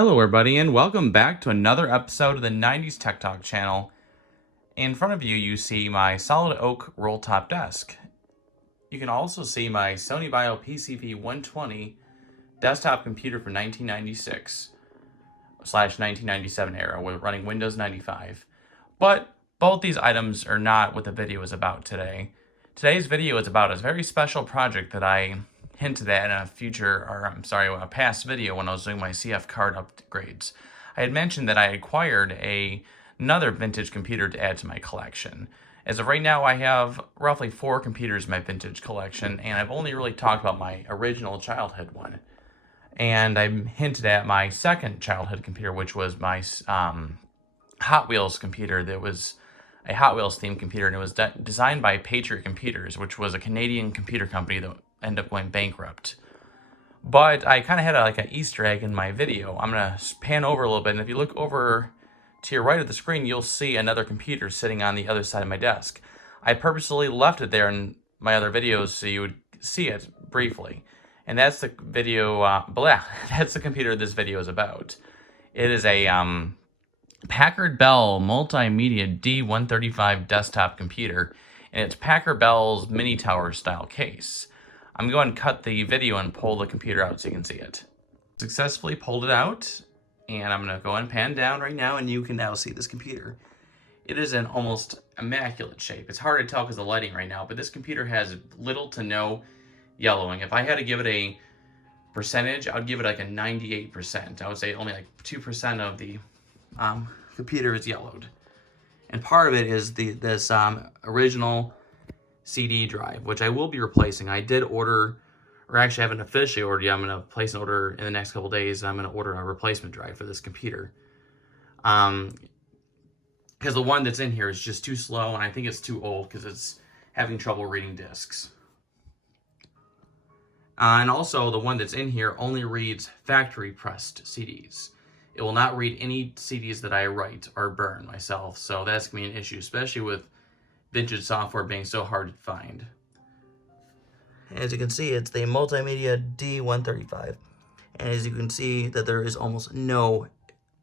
Hello everybody and welcome back to another episode of the 90s Tech Talk channel. In front of you, you see my solid oak roll top desk. You can also see my Sony Bio PCV120 desktop computer from 1996/1997 era with running Windows 95. But both these items are not what the video is about today. Today's video is about a very special project that I hinted at in a past video when I was doing my CF card upgrades. I had mentioned that I acquired another vintage computer to add to my collection. As of right now, I have roughly 4 computers in my vintage collection, and I've only really talked about my original childhood one. And I hinted at my second childhood computer, which was my Hot Wheels computer. That was a Hot Wheels themed computer, and it was designed by Patriot Computers, which was a Canadian computer company that ended up going bankrupt. But I kind of had an Easter egg in my video. I'm going to pan over a little bit, and if you look over to your right of the screen, you'll see another computer sitting on the other side of my desk. I purposely left it there in my other videos so you would see it briefly. And that's the video, that's the computer this video is about. It is a Packard Bell Multimedia D135 desktop computer, and it's Packard Bell's mini tower style case. I'm going to cut the video and pull the computer out so you can see it. Successfully pulled it out, and I'm going to go and pan down right now, and you can now see this computer. It is in almost immaculate shape. It's hard to tell because of the lighting right now, but this computer has little to no yellowing. If I had to give it a percentage, I would give it like a 98%. I would say only like 2% of the computer is yellowed. And part of it is this original CD drive, which I will be replacing. I did order, or actually I haven't officially ordered yet. I'm going to place an order in the next couple days. I'm going to order a replacement drive for this computer. Because the one that's in here is just too slow, and I think it's too old because it's having trouble reading discs. And also the one that's in here only reads factory pressed CDs. It will not read any CDs that I write or burn myself, so that's going to be an issue, especially with vintage software being so hard to find. As you can see, it's the Multimedia D135. And as you can see, that there is almost no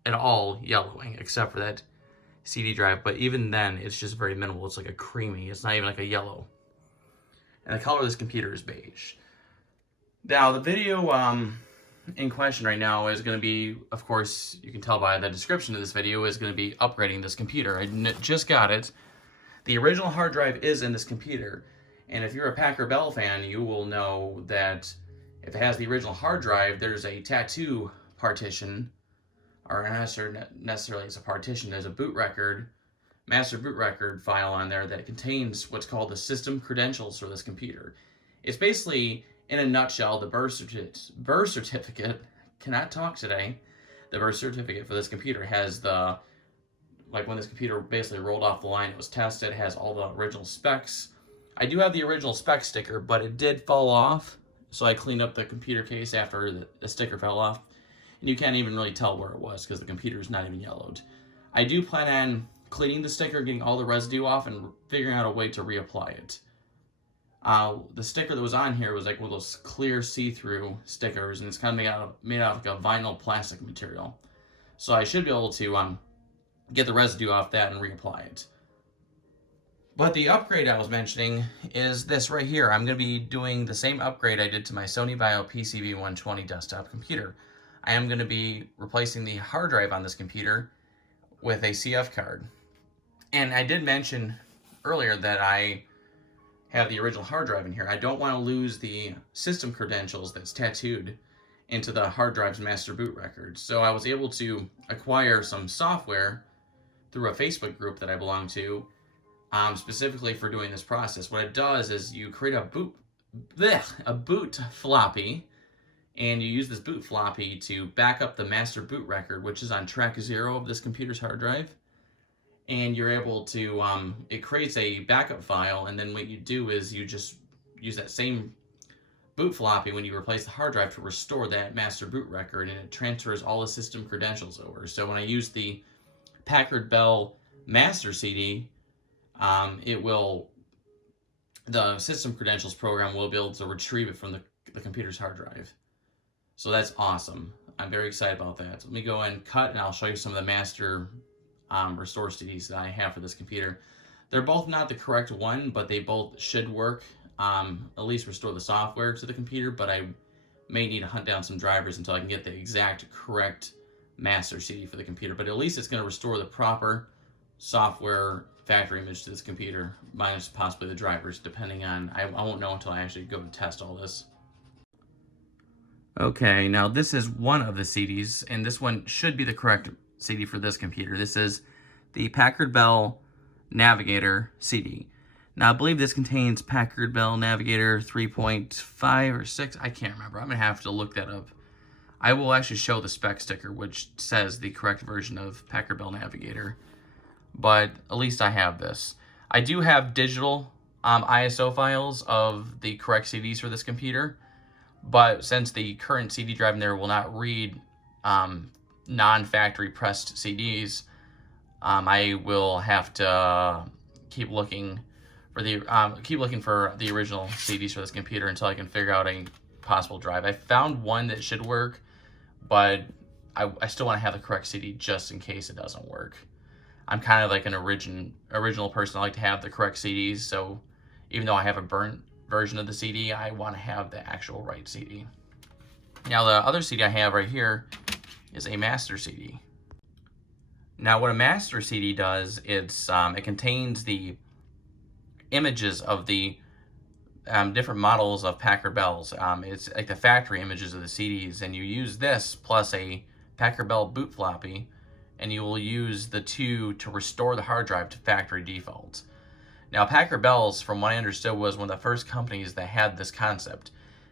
at all yellowing except for that CD drive, but even then it's just very minimal. It's like a creamy, it's not even like a yellow. And the color of this computer is beige. Now the video in question right now is going to be, of course, you can tell by the description of this video, is going to be upgrading this computer. I just got it. The original hard drive is in this computer, and if you're a Packard Bell fan, you will know that if it has the original hard drive, there's a tattoo partition, or not necessarily it's a partition, there's a boot record, master boot record file on there that contains what's called the system credentials for this computer. It's basically, in a nutshell, the birth certificate, cannot talk today, the birth certificate for this computer has the, like when this computer basically rolled off the line, it was tested, it has all the original specs. I do have the original spec sticker, but it did fall off, so I cleaned up the computer case after the sticker fell off, and you can't even really tell where it was because the computer is not even yellowed. I do plan on cleaning the sticker, getting all the residue off, and figuring out a way to reapply it. The sticker that was on here was like one of those clear see-through stickers, and it's kind of made out of like a vinyl plastic material. So I should be able to get the residue off that and reapply it. But the upgrade I was mentioning is this right here. I'm going to be doing the same upgrade I did to my Sony Bio PCV120 desktop computer. I am going to be replacing the hard drive on this computer with a CF card. And I did mention earlier that I have the original hard drive in here. I don't want to lose the system credentials that's tattooed into the hard drive's master boot record. So I was able to acquire some software through a Facebook group that I belong to, specifically for doing this process. What it does is you create a boot floppy, and you use this boot floppy to back up the master boot record, which is on track 0 of this computer's hard drive. And you're able to, it creates a backup file, and then what you do is you just use that same boot floppy when you replace the hard drive to restore that master boot record, and it transfers all the system credentials over. So when I use the Packard Bell master CD, the system credentials program will be able to retrieve it from the computer's hard drive. So that's awesome. I'm very excited about that. Let me go and cut, and I'll show you some of the master restore CDs that I have for this computer. They're both not the correct one, but they both should work. At least restore the software to the computer, but I may need to hunt down some drivers until I can get the exact correct master CD for the computer. But at least it's going to restore the proper software factory image to this computer, minus possibly the drivers, depending on, I won't know until I actually go and test all this. Okay, now this is one of the CDs, and this one should be the correct CD for this computer. This is the Packard Bell Navigator CD. Now, I believe this contains Packard Bell Navigator 3.5 or 6. I can't remember. I'm going to have to look that up. I will actually show the spec sticker, which says the correct version of Packard Bell Navigator. But at least I have this. I do have digital ISO files of the correct CDs for this computer. But since the current CD drive in there will not read non-factory pressed CDs, I will have to keep looking for the original CDs for this computer until I can figure out a possible drive. I found one that should work, but I still want to have the correct CD just in case it doesn't work. I'm kind of like an original person. I like to have the correct CDs, so even though I have a burnt version of the CD, I want to have the actual right CD. Now, the other CD I have right here is a master CD. Now, what a master CD does, it contains the images of the different models of Packard Bells. It's like the factory images of the CDs, and you use this plus a Packard Bell boot floppy, and you will use the two to restore the hard drive to factory defaults. Now, Packard Bells, from what I understood, was one of the first companies that had this concept,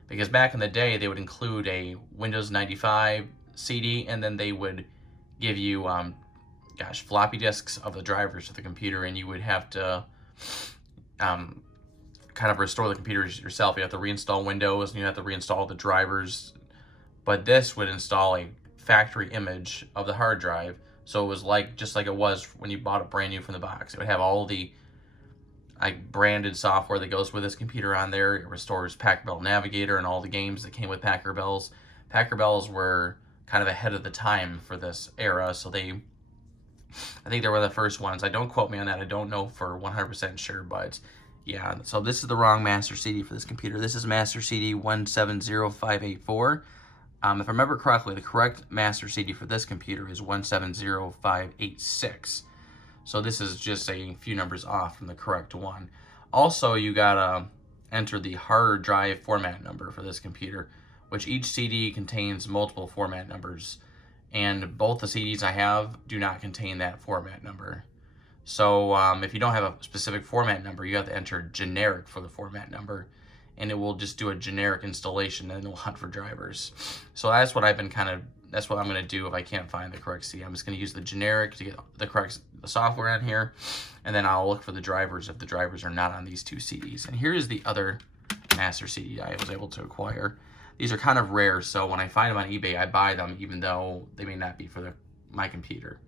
because back in the day, they would include a Windows 95 CD, and then they would give you, floppy disks of the drivers to the computer, and you would have to kind of restore the computers yourself. You have to reinstall Windows, and you have to reinstall the drivers, but this would install a factory image of the hard drive, so it was just like it was when you bought it brand new from the box. It would have all the branded software that goes with this computer on there. It restores Packard Bell Navigator and all the games that came with Packard Bells. Packard Bells were kind of ahead of the time for this era, so I think they were the first ones. Don't quote me on that. I don't know for 100% sure, but yeah. So this is the wrong master CD for this computer. This is master CD 170584. If I remember correctly, the correct master CD for this computer is 170586. So this is just a few numbers off from the correct one. Also, you gotta enter the hard drive format number for this computer, which each CD contains multiple format numbers, and both the CDs I have do not contain that format number. So if you don't have a specific format number, you have to enter generic for the format number, and it will just do a generic installation, and it will hunt for drivers. So that's what that's what I'm going to do if I can't find the correct CD. I'm just going to use the generic to get the correct software on here, and then I'll look for the drivers if the drivers are not on these two CDs. And here is the other master CD I was able to acquire. These are kind of rare, so when I find them on eBay, I buy them even though they may not be for my computer,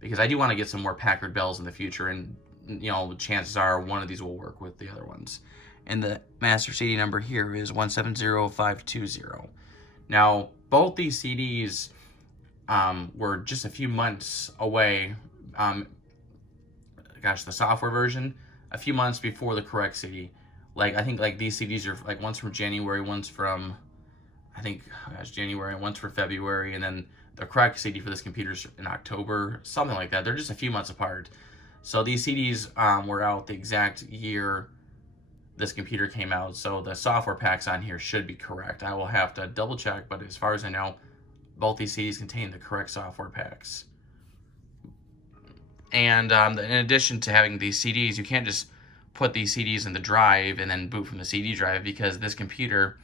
because I do want to get some more Packard Bells in the future, and chances are one of these will work with the other ones. And the master CD number here is 170520. Now, both these CDs were just a few months away, the software version, a few months before the correct CD. I think these CDs are one's from January, one's from, January, and one's for February, and then the correct CD for this computer is in October, something like that. They're just a few months apart. So these CDs were out the exact year this computer came out, so the software packs on here should be correct. I will have to double check, but as far as I know, both these CDs contain the correct software packs. And in addition to having these CDs, you can't just put these CDs in the drive and then boot from the CD drive, because this computer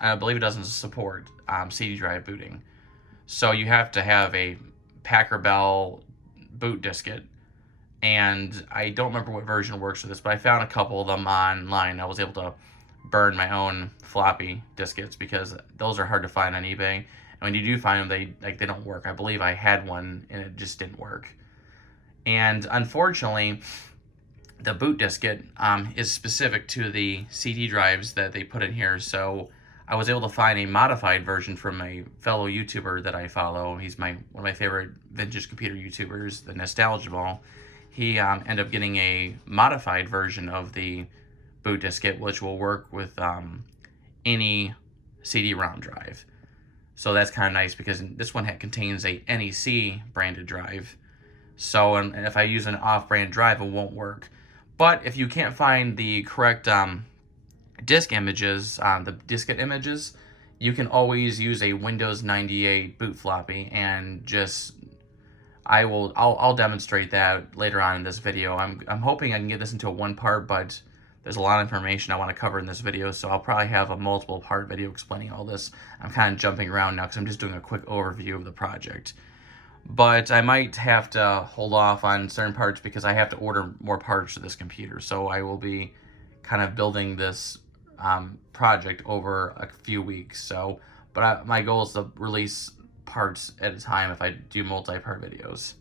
I believe it doesn't support CD drive booting. So you have to have a Packard Bell boot diskette. And I don't remember what version works for this, but I found a couple of them online. I was able to burn my own floppy diskettes because those are hard to find on eBay. And when you do find them, they don't work. I believe I had one and it just didn't work. And unfortunately, the boot diskette is specific to the CD drives that they put in here. So I was able to find a modified version from a fellow YouTuber that I follow. He's one of my favorite vintage computer YouTubers, the Nostalgia Ball. He ended up getting a modified version of the boot diskette, which will work with any CD-ROM drive. So that's kind of nice because this one contains a NEC branded drive. So and if I use an off-brand drive, it won't work. But if you can't find the correct disk images, the diskette images, you can always use a Windows 98 boot floppy, and I'll demonstrate that later on in this video. I'm hoping I can get this into a one part, but there's a lot of information I want to cover in this video, so I'll probably have a multiple part video explaining all this. I'm kind of jumping around now because I'm just doing a quick overview of the project. But I might have to hold off on certain parts because I have to order more parts for this computer. So I will be kind of building this project over a few weeks. So, but my goal is to release parts at a time if I do multi-part videos.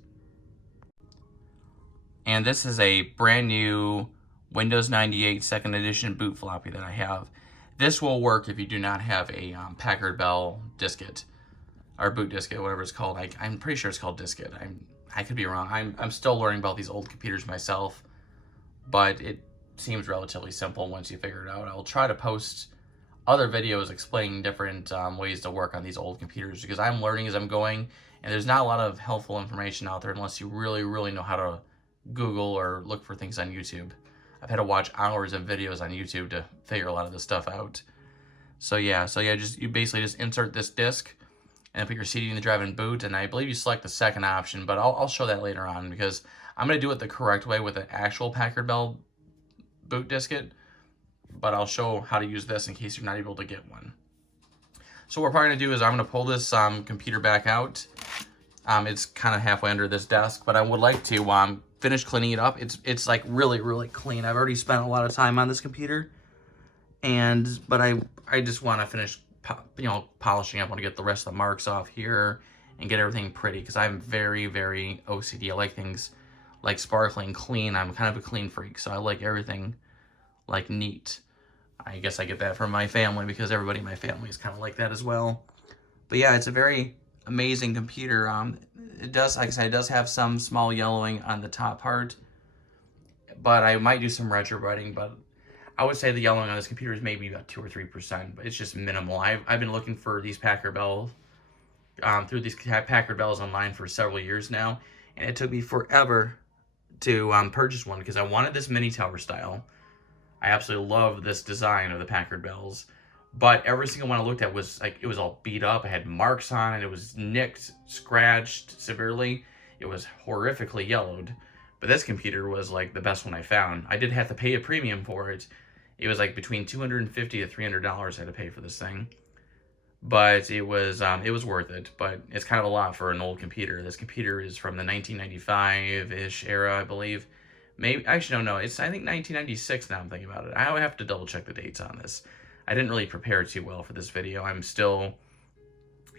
And this is a brand new Windows 98 2nd edition boot floppy that I have. This will work if you do not have a Packard Bell diskette. Or boot diskette, whatever it's called. I'm pretty sure it's called diskette. I could be wrong. I'm still learning about these old computers myself, but it seems relatively simple once you figure it out. I'll try to post other videos explaining different ways to work on these old computers because I'm learning as I'm going, and there's not a lot of helpful information out there unless you really, really know how to Google or look for things on YouTube. I've had to watch hours of videos on YouTube to figure a lot of this stuff out. So yeah, you basically just insert this disk and put your CD in the drive and boot, and I believe you select the second option, but I'll show that later on because I'm going to do it the correct way with an actual Packard Bell boot diskette, but I'll show how to use this in case you're not able to get one. So what we're probably going to do is I'm going to pull this computer back out. It's kind of halfway under this desk, but I would like to finish cleaning it up. It's like really, really clean. I've already spent a lot of time on this computer, but I just want to finish polishing. I want to get the rest of the marks off here and get everything pretty because I'm very, very OCD. I like things like sparkling clean. I'm kind of a clean freak, so I like everything like neat. I guess I get that from my family because everybody in my family is kind of like that as well. But yeah, it's a very amazing computer. It does, like I said, it does have some small yellowing on the top part, but I might do some retrowriting, but I would say the yellowing on this computer is maybe about 2 or 3%, but it's just minimal. I've been looking for these Packard Bell, through these Packard Bells online for several years now, and it took me forever to purchase one because I wanted this mini tower style. I absolutely love this design of the Packard Bells, but every single one I looked at was like, it was all beat up. It had marks on it. It was nicked, scratched severely. It was horrifically yellowed, but this computer was like the best one I found. I did have to pay a premium for it. It was like between $250 to $300 I had to pay for this thing, but it was worth it. But it's kind of a lot for an old computer. This computer is from the 1995-ish era, I believe. Maybe actually no, it's I think 1996 now I'm thinking about it. I would have to double check the dates on this. I didn't really prepare too well for this video. I'm still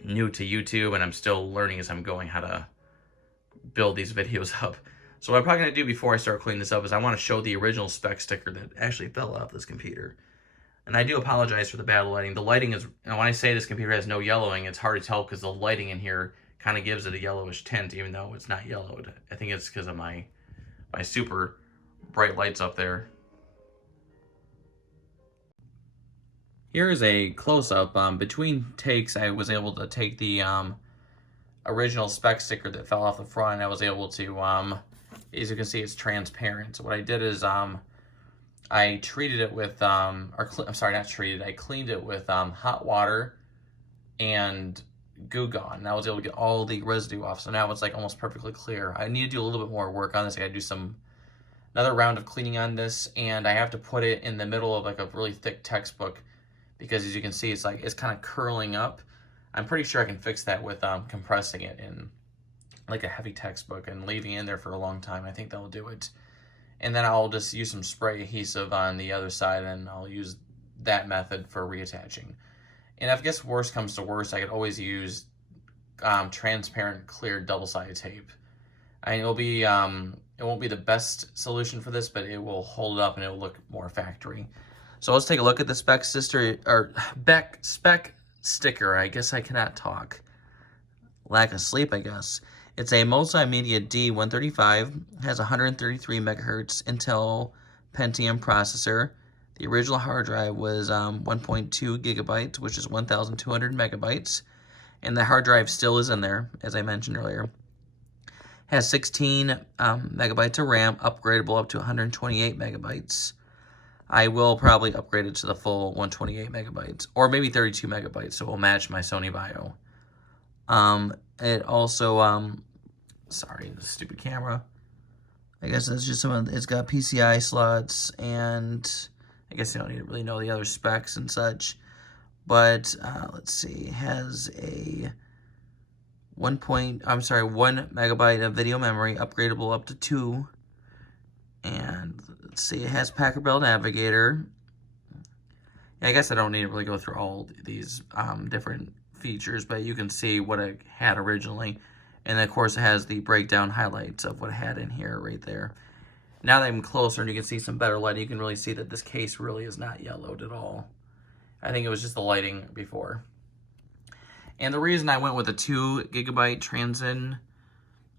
new to YouTube and I'm still learning as I'm going how to build these videos up. So what I'm probably going to do before I start cleaning this up is I want to show the original spec sticker that actually fell off this computer. And I do apologize for the bad lighting. The lighting is, when I say this computer has no yellowing, it's hard to tell because the lighting in here kind of gives it a yellowish tint even though it's not yellowed. I think it's because of my super bright lights up there. Here is a close-up. Between takes, I was able to take the original spec sticker that fell off the front, and I was able to, as you can see, it's transparent. So what I did is I treated it with, I'm sorry, not treated, I cleaned it with hot water and Goo Gone, and I was able to get all the residue off. So now it's like almost perfectly clear. I need to do a little bit more work on this. I gotta do another round of cleaning on this, and I have to put it in the middle of like a really thick textbook because as you can see, it's kind of curling up. I'm pretty sure I can fix that with compressing it in like a heavy textbook and leaving it in there for a long time. I think that'll do it. And then I'll just use some spray adhesive on the other side and I'll use that method for reattaching. And if I guess worst comes to worst, I could always use transparent clear double-sided tape. I mean, it won't be the best solution for this, but it will hold it up and it will look more factory. So let's take a look at the spec sticker. I guess I cannot talk. Lack of sleep, I guess. It's a Multimedia D135. Has 133 megahertz Intel Pentium processor. The original hard drive was 1.2 gigabytes, which is 1,200 megabytes. And the hard drive still is in there, as I mentioned earlier. Has 16 megabytes of RAM, upgradable up to 128 megabytes. I will probably upgrade it to the full 128 megabytes, or maybe 32 megabytes, so it will match my Sony Vaio. It also, sorry, the stupid camera. I guess that's just it's got PCI slots, and I guess you don't need to really know the other specs and such. But, let's see, it has a 1 megabyte of video memory, upgradable up to 2. And let's see, it has Packard Bell Navigator. Yeah, I guess I don't need to really go through all these different features, but you can see what it had originally. And of course, it has the breakdown highlights of what it had in here right there. Now that I'm closer and you can see some better lighting, you can really see that this case really is not yellowed at all. I think it was just the lighting before. And the reason I went with a 2 gigabyte Transin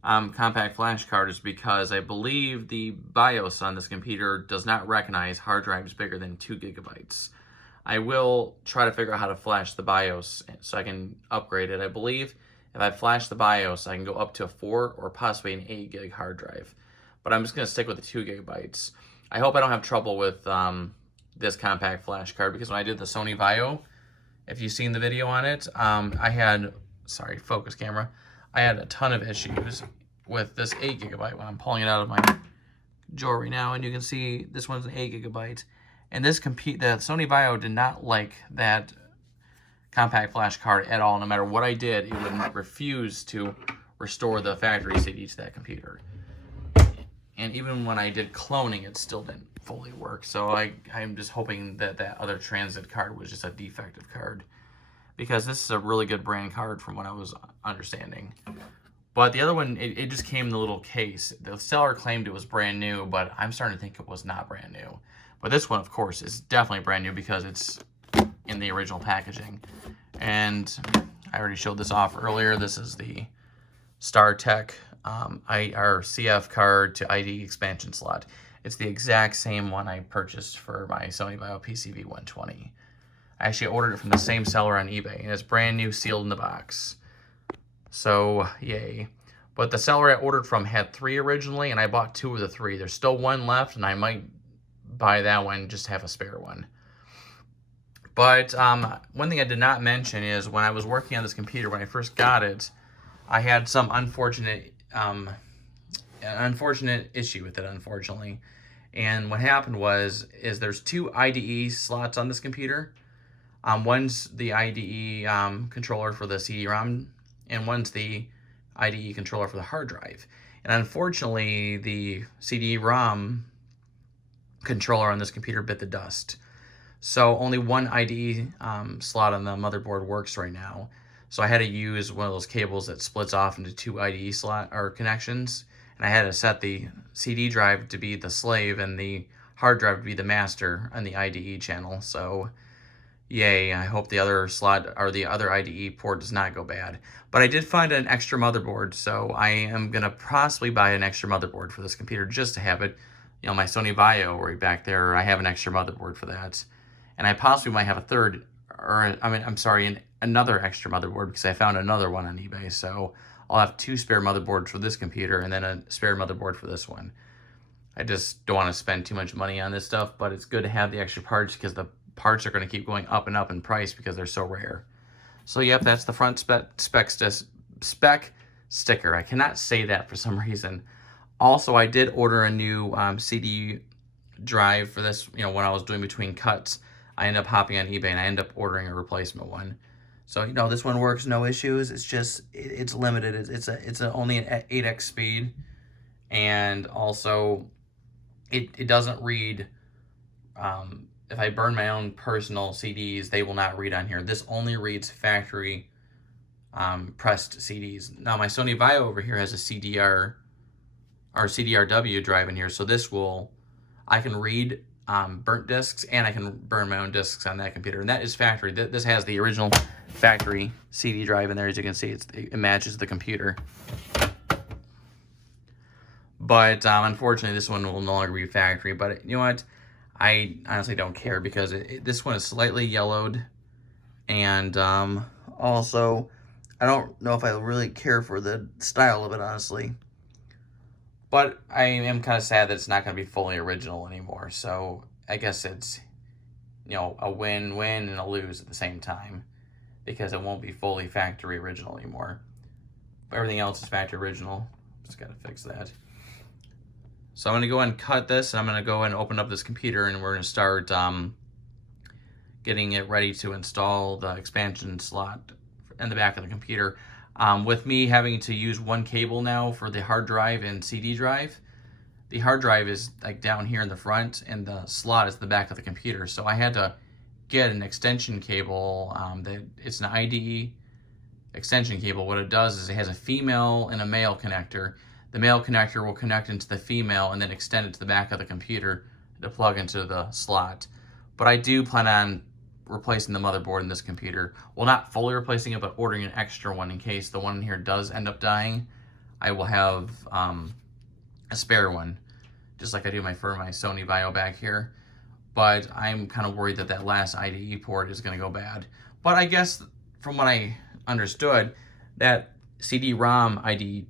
compact flash card is because I believe the BIOS on this computer does not recognize hard drives bigger than 2 gigabytes. I will try to figure out how to flash the BIOS so I can upgrade it. I believe if I flash the BIOS, I can go up to a 4 or possibly an 8 gig hard drive. But I'm just going to stick with the 2 gigabytes. I hope I don't have trouble with this compact flash card, because when I did the Sony Vaio, if you've seen the video on it, I had, sorry, focus camera, I had a ton of issues with this 8 gigabyte when I'm pulling it out of my jewelry now, and you can see this one's an 8 gigabyte. And the Sony Vaio did not like that compact flash card at all. No matter what I did, it would refuse to restore the factory CD to that computer. And even when I did cloning, it still didn't fully work. So I'm just hoping that that other transit card was just a defective card, because this is a really good brand card from what I was understanding. But the other one, it just came in the little case. The seller claimed it was brand new, but I'm starting to think it was not brand new. But this one, of course, is definitely brand new because it's in the original packaging. And I already showed this off earlier. This is the StarTech our CF card to ID expansion slot. It's the exact same one I purchased for my Sony Vaio PCV120. I actually ordered it from the same seller on eBay, and it's brand new, sealed in the box. So, yay. But the seller I ordered from had 3 originally, and I bought 2 of the 3. There's still 1 left, and I might buy that one just to have a spare one. But one thing I did not mention is when I was working on this computer, when I first got it, I had some unfortunate issue with it, unfortunately. And what happened is there's 2 IDE slots on this computer. One's the IDE controller for the CD-ROM, and one's the IDE controller for the hard drive. And unfortunately, the CD-ROM controller on this computer bit the dust. So only one IDE slot on the motherboard works right now. So I had to use one of those cables that splits off into 2 IDE connections. And I had to set the CD drive to be the slave and the hard drive to be the master on the IDE channel. So yay, I hope the other slot or the other IDE port does not go bad. But I did find an extra motherboard, so I am going to possibly buy an extra motherboard for this computer just to have it. You know, my Sony Vaio right back there, I have an extra motherboard for that. And I possibly might have a third, or another extra motherboard, because I found another one on eBay. So I'll have 2 spare motherboards for this computer and then a spare motherboard for this one. I just don't want to spend too much money on this stuff, but it's good to have the extra parts because the parts are going to keep going up and up in price because they're so rare. So yep, that's the front spec sticker. I cannot say that for some reason. Also, I did order a new CD drive for this. You know, when I was doing between cuts, I ended up hopping on eBay and I ended up ordering a replacement one. So, you know, this one works, no issues. It's just, it's limited. It's only an 8x speed. And also, it doesn't read, if I burn my own personal CDs, they will not read on here. This only reads factory pressed CDs. Now, my Sony Vaio over here has a CDRW drive in here. So this will, I can read burnt discs, and I can burn my own discs on that computer. And that is factory. This has the original factory CD drive in there. As you can see, it matches the computer. But unfortunately, this one will no longer be factory. But you know what? I honestly don't care, because this one is slightly yellowed. And also, I don't know if I really care for the style of it, honestly. But I am kind of sad that it's not going to be fully original anymore. So I guess it's, you know, a win-win and a lose at the same time, because it won't be fully factory original anymore. But everything else is factory original. Just got to fix that. So I'm going to go ahead and cut this, and I'm going to go ahead and open up this computer, and we're going to start getting it ready to install the expansion slot in the back of the computer. With me having to use one cable now for the hard drive and CD drive, the hard drive is like down here in the front, and the slot is the back of the computer. So I had to get an extension cable. It's an IDE extension cable. What it does is it has a female and a male connector. The male connector will connect into the female and then extend it to the back of the computer to plug into the slot. But I do plan on replacing the motherboard in this computer. Well, not fully replacing it, but ordering an extra one in case the one in here does end up dying. I will have a spare one, just like I do for my Sony Vaio back here. But I'm kind of worried that that last IDE port is going to go bad. But I guess from what I understood, that CD-ROM IDE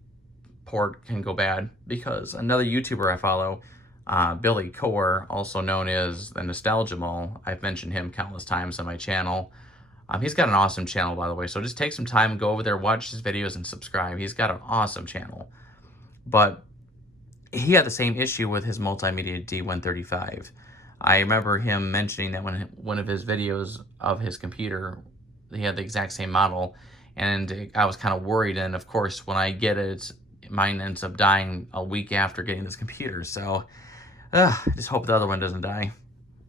port can go bad, because another YouTuber I follow, Billy Core, also known as the Nostalgia Mall, I've mentioned him countless times on my channel. He's got an awesome channel, by the way, so just take some time and go over there, watch his videos, and subscribe. He's got an awesome channel. But he had the same issue with his Multimedia D135. I remember him mentioning that when one of his videos of his computer, he had the exact same model, and I was kind of worried. And of course, when I get it, mine ends up dying a week after getting this computer. So I just hope the other one doesn't die.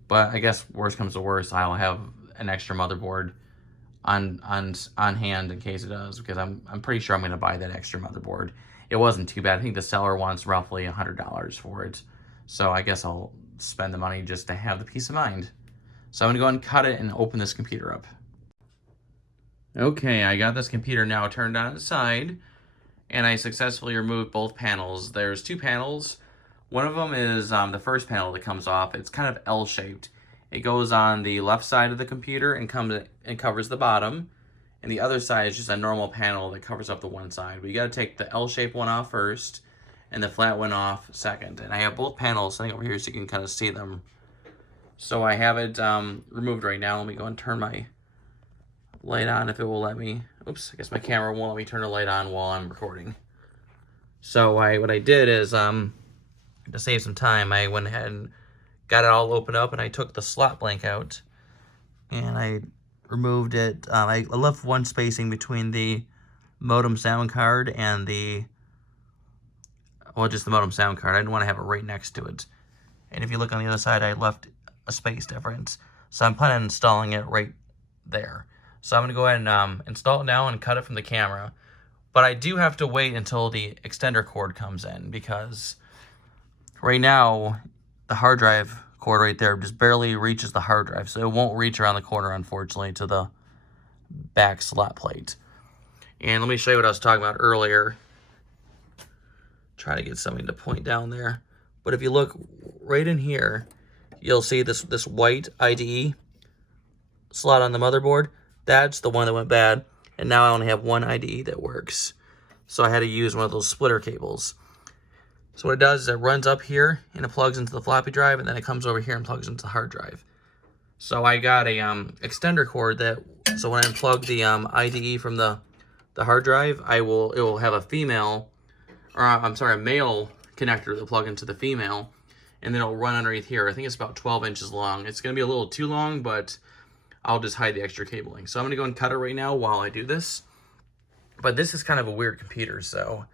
But I guess worst comes to worst, I'll have an extra motherboard on hand in case it does, because I'm pretty sure I'm going to buy that extra motherboard. It wasn't too bad. I think the seller wants roughly $100 for it. So I guess I'll spend the money just to have the peace of mind. So I'm going to go ahead and cut it and open this computer up. Okay, I got this computer now turned on its side, and I successfully removed both panels. There's two panels. One of them is the first panel that comes off. It's kind of L-shaped. It goes on the left side of the computer and covers the bottom. And the other side is just a normal panel that covers up the one side. But you got to take the L-shaped one off first and the flat one off second. And I have both panels sitting over here so you can kind of see them. So I have it removed right now. Let me go and turn my light on if it will let me. Oops, I guess my camera won't let me turn the light on while I'm recording. So what I did is, to save some time, I went ahead and got it all opened up, and I took the slot blank out, and I removed it. I left one spacing between the modem sound card and just the modem sound card. I didn't want to have it right next to it. And if you look on the other side, I left a space difference. So I'm planning on installing it right there. So I'm going to go ahead and install it now and cut it from the camera. But I do have to wait until the extender cord comes in, because right now the hard drive cord right there just barely reaches the hard drive. So it won't reach around the corner, unfortunately, to the back slot plate. And let me show you what I was talking about earlier. Try to get something to point down there. But if you look right in here, you'll see this white IDE slot on the motherboard. That's the one that went bad, and now I only have one IDE that works. So I had to use one of those splitter cables. So what it does is it runs up here, and it plugs into the floppy drive, and then it comes over here and plugs into the hard drive. So I got a extender cord so when I unplug the IDE from the hard drive, it will have a male connector to plug into the female, and then it'll run underneath here. I think it's about 12 inches long. It's going to be a little too long, but I'll just hide the extra cabling. So I'm going to go and cut it right now while I do this. But this is kind of a weird computer. So,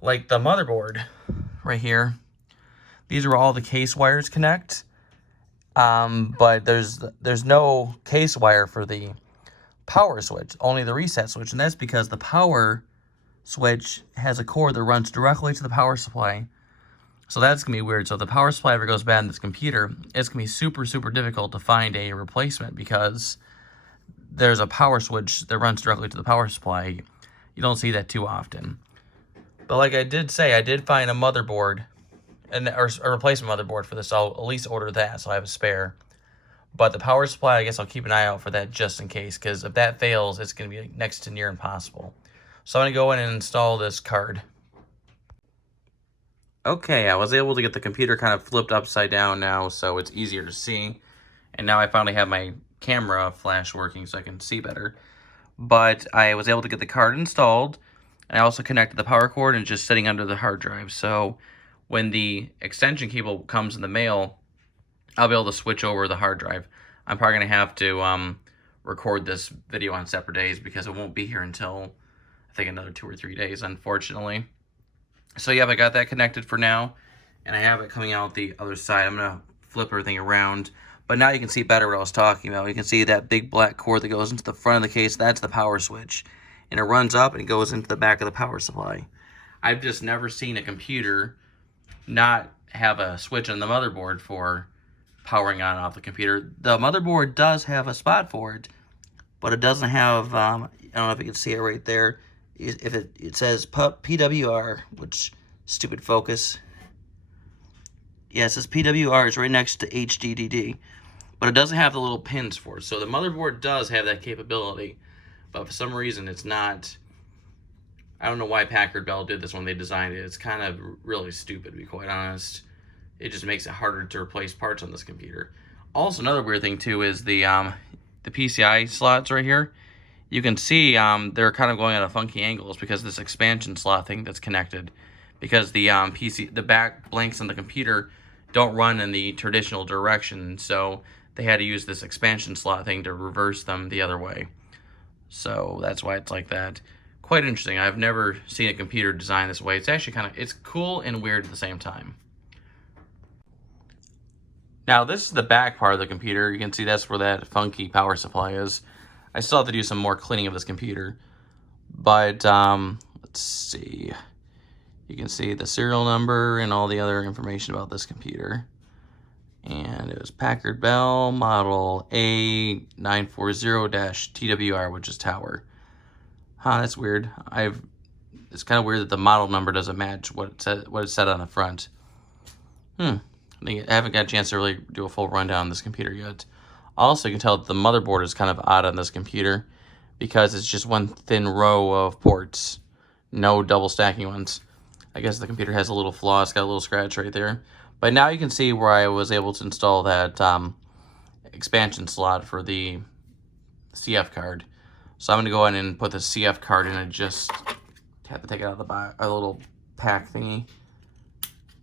like the motherboard right here, these are all the case wires connect. But there's no case wire for the power switch, only the reset switch. And that's because the power switch has a cord that runs directly to the power supply. So that's going to be weird. So if the power supply ever goes bad in this computer, it's going to be super, super difficult to find a replacement because there's a power switch that runs directly to the power supply. You don't see that too often. But like I did say, I did find a motherboard, or a replacement motherboard for this. I'll at least order that so I have a spare. But the power supply, I guess I'll keep an eye out for that just in case, because if that fails, it's going to be next to near impossible. So I'm going to go in and install this card. Okay, I was able to get the computer kind of flipped upside down now, so it's easier to see. And now I finally have my camera flash working so I can see better. But I was able to get the card installed. And I also connected the power cord and just sitting under the hard drive. So when the extension cable comes in the mail, I'll be able to switch over the hard drive. I'm probably going to have to record this video on separate days because it won't be here until, I think, another 2 or 3 days, unfortunately. So yeah, I got that connected for now, and I have it coming out the other side. I'm going to flip everything around, but now you can see better what I was talking about. You can see that big black cord that goes into the front of the case. That's the power switch, and it runs up and it goes into the back of the power supply. I've just never seen a computer not have a switch on the motherboard for powering on and off the computer. The motherboard does have a spot for it, but it doesn't have, I don't know if you can see it right there. If it says PWR, which stupid focus. Yeah, it says PWR is right next to HDDD, but it doesn't have the little pins for it. So the motherboard does have that capability, but for some reason it's not. I don't know why Packard Bell did this when they designed it. It's kind of really stupid, to be quite honest. It just makes it harder to replace parts on this computer. Also, another weird thing too is the PCI slots right here. You can see they're kind of going at a funky angles because of this expansion slot thing that's connected. Because the the back blanks on the computer don't run in the traditional direction, so they had to use this expansion slot thing to reverse them the other way. So that's why it's like that. Quite interesting. I've never seen a computer designed this way. It's actually it's cool and weird at the same time. Now this is the back part of the computer. You can see that's where that funky power supply is. I still have to do some more cleaning of this computer, but let's see. You can see the serial number and all the other information about this computer. And it was Packard Bell model A940-TWR, which is tower. Huh, that's weird. It's kind of weird that the model number doesn't match what it said on the front. I haven't got a chance to really do a full rundown on this computer yet. Also, you can tell that the motherboard is kind of odd on this computer because it's just one thin row of ports, no double stacking ones. I guess the computer has a little flaw. It's got a little scratch right there. But now you can see where I was able to install that expansion slot for the CF card. So I'm going to go ahead and put the CF card in and just have to take it out of the box, a little pack thingy.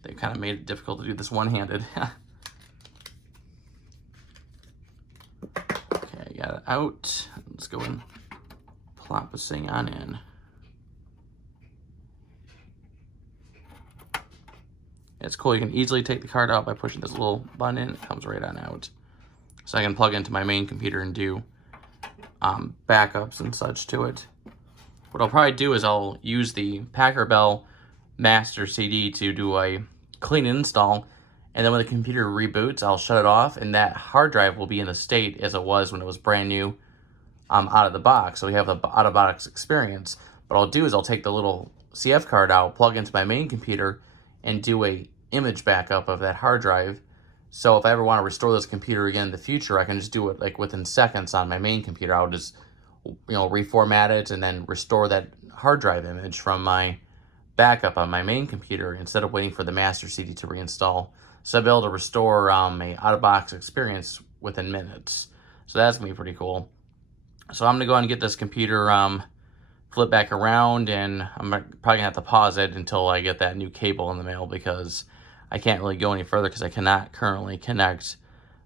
They kind of made it difficult to do this one-handed. Okay, I got it out. Let's go and plop this thing on in. It's cool. You can easily take the card out by pushing this little button in. It comes right on out. So I can plug into my main computer and do backups and such to it. What I'll probably do is I'll use the Packard Bell master CD to do a clean install, and then when the computer reboots, I'll shut it off, and that hard drive will be in the state as it was when it was brand new out of the box. So we have the out-of-box experience. What I'll do is I'll take the little CF card out, plug into my main computer, and do a image backup of that hard drive. So if I ever want to restore this computer again in the future, I can just do it like within seconds on my main computer. I'll just, reformat it and then restore that hard drive image from my backup on my main computer instead of waiting for the master CD to reinstall. So I'll be able to restore a out-of-box experience within minutes. So that's going to be pretty cool. So I'm going to go ahead and get this computer flip back around, and I'm probably going to have to pause it until I get that new cable in the mail because I can't really go any further because I cannot currently connect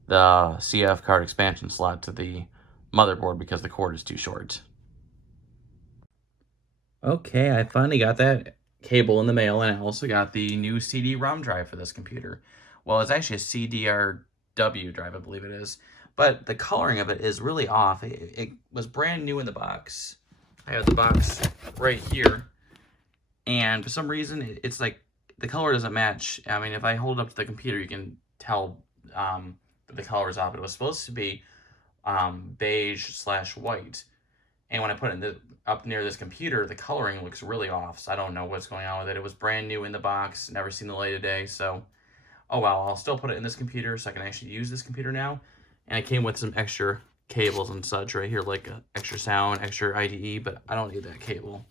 the CF card expansion slot to the motherboard because the cord is too short. Okay, I finally got that cable in the mail, and I also got the new CD-ROM drive for this computer. Well, it's actually a CDRW drive, I believe it is, but the coloring of it is really off. It was brand new in the box. I have the box right here, and for some reason it's like the color doesn't match. I mean, if I hold it up to the computer, you can tell that the color is off. It was supposed to be beige/white. And when I put it up near this computer, the coloring looks really off. So I don't know what's going on with it. It was brand new in the box, never seen the light of day. So, oh well, I'll still put it in this computer so I can actually use this computer now. And it came with some extra cables and such right here, like extra sound, extra IDE, but I don't need that cable.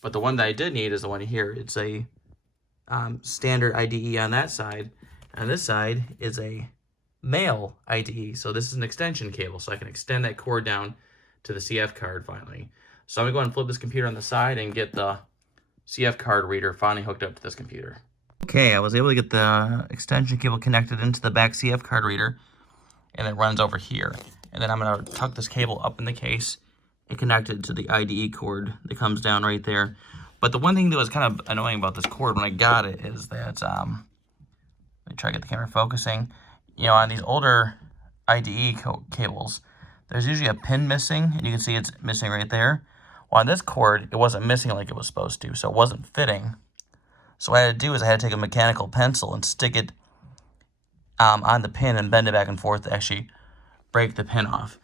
But the one that I did need is the one here. It's a standard IDE on that side. On this side is a male IDE. So this is an extension cable, so I can extend that cord down to the CF card finally. So I'm gonna go ahead and flip this computer on the side and get the CF card reader finally hooked up to this computer. Okay, I was able to get the extension cable connected into the back CF card reader, and it runs over here. And then I'm gonna tuck this cable up in the case and connect it to the IDE cord that comes down right there. But the one thing that was kind of annoying about this cord when I got it is that, let me try to get the camera focusing. You know, on these older IDE cables, there's usually a pin missing, and you can see it's missing right there. Well, on this cord, it wasn't missing like it was supposed to, so it wasn't fitting. So what I had to do is I had to take a mechanical pencil and stick it on the pin and bend it back and forth to actually break the pin off.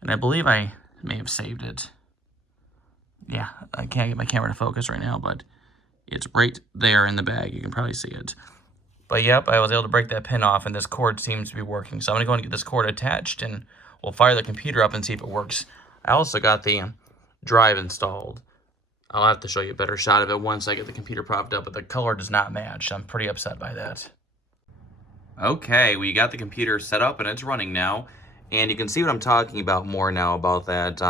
And I believe I may have saved it. Yeah, I can't get my camera to focus right now, but it's right there in the bag. You can probably see it. But yep, I was able to break that pin off, and this cord seems to be working. So I'm going to go and get this cord attached, and we'll fire the computer up and see if it works. I also got the drive installed. I'll have to show you a better shot of it once I get the computer propped up, but the color does not match. I'm pretty upset by that. Okay, we got the computer set up, and it's running now. And you can see what I'm talking about more now about that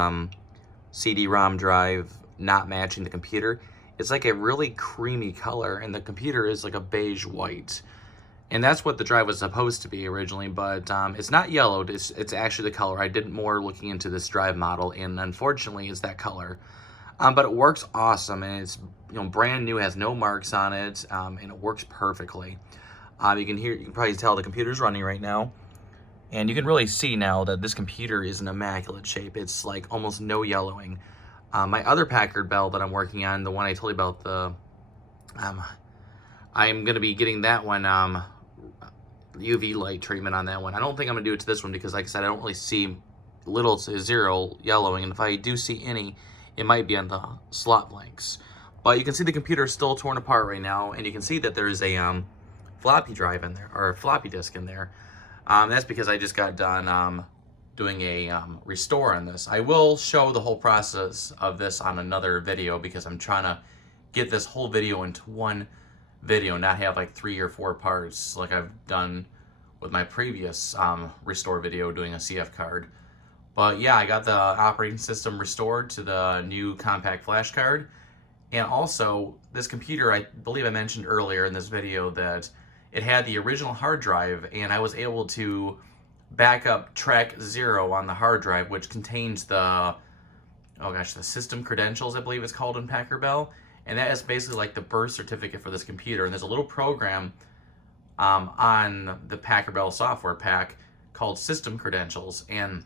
CD-ROM drive not matching the computer. It's like a really creamy color, and the computer is like a beige white. And that's what the drive was supposed to be originally, but it's not yellowed. It's actually the color. I did more looking into this drive model, and unfortunately, it's that color. But it works awesome, and it's brand new, has no marks on it, and it works perfectly. You can probably tell the computer's running right now, and you can really see now that this computer is in immaculate shape. It's like almost no yellowing. My other Packard Bell that I'm working on, the one I told you about, I'm going to be getting that one UV light treatment on that one. I don't think I'm going to do it to this one because, like I said, I don't really see little to zero yellowing, and if I do see any, it might be on the slot blanks. But you can see the computer is still torn apart right now, and you can see that there is a floppy drive in there, or a floppy disk in there. That's because I just got done doing a restore on this. I will show the whole process of this on another video because I'm trying to get this whole video into one video, not have like 3 or 4 parts like I've done with my previous restore video doing a CF card. But yeah, I got the operating system restored to the new compact flash card. And also, this computer, I believe I mentioned earlier in this video that it had the original hard drive, and I was able to back up track 0 on the hard drive, which contains the, the system credentials, I believe it's called in Packard Bell. And that is basically like the birth certificate for this computer. And there's a little program on the Packard Bell software pack called System Credentials. And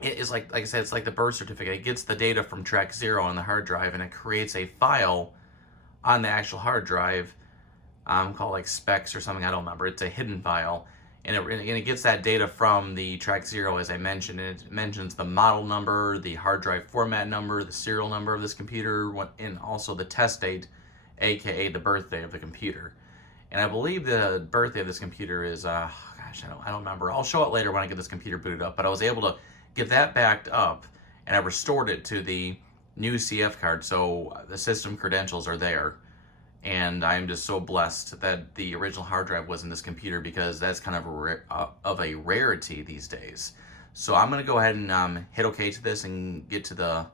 it is like I said, it's like the birth certificate. It gets the data from track 0 on the hard drive, and it creates a file on the actual hard drive called like specs or something. I don't remember. It's a hidden file. And it gets that data from the track 0, as I mentioned. And it mentions the model number, the hard drive format number, the serial number of this computer, and also the test date, aka the birthday of the computer. And I believe the birthday of this computer is, I don't remember. I'll show it later when I get this computer booted up. But I was able to get that backed up, and I restored it to the new CF card, so the system credentials are there. And I'm just so blessed that the original hard drive was in this computer, because that's kind of a rarity these days. So I'm going to go ahead and hit OK to this and get to the